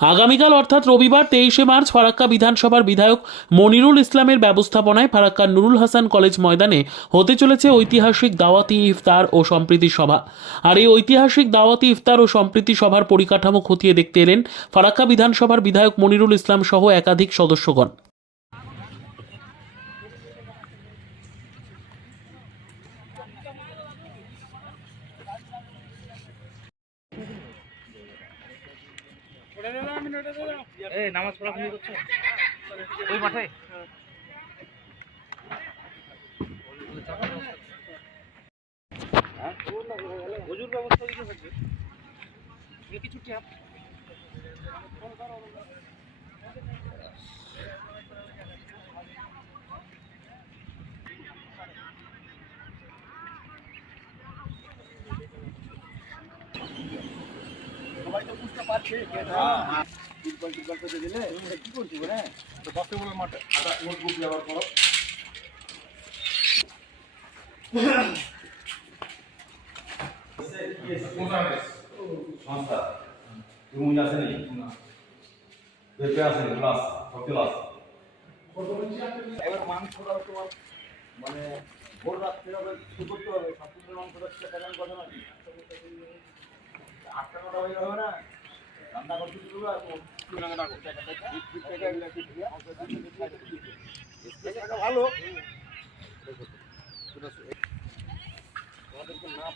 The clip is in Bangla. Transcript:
আগামীকাল অর্থাৎ রবিবার 23শে মার্চ ফারাক্কা বিধানসভার বিধায়ক মনিরুল ইসলামের ব্যবস্থাপনায় ফারাক্কার নুরুল হাসান কলেজ ময়দানে হতে চলেছে ঐতিহাসিক দাওয়াতি ইফতার ও সম্প্রীতি সভা। আর এই ঐতিহাসিক দাওয়াতি ইফতার ও সম্প্রীতি সভার পরিকাঠামো খতিয়ে দেখতে এলেন ফারাক্কা বিধানসভার বিধায়ক মনিরুল ইসলাম সহ একাধিক সদস্যগণ। নামাজ পড়া শুরু করছো ওই মাঠে? হুজুর ব্যবস্থা কিছু হচ্ছে কিছু ট্যাপ সবাই তো বুঝতে পারছে ফুটবল করতে গেলে কি করছি হ্যাঁ তো বাস্কেটবলের মাঠে নোটবুক ব্যবহার করো। সংস্থা তুমি আসেনি পেপে আসেনি ক্লাস সব ক্লাস এবার মাংসটা তোমার মানে ভোর রাত্রে হবে শুরু করতে হবে সবকিছু মাংসটা সেটা কথা না 8টা 9টা হয়ে যাবে না রান্না করতে শুরু ভালো তোমাদেরকে না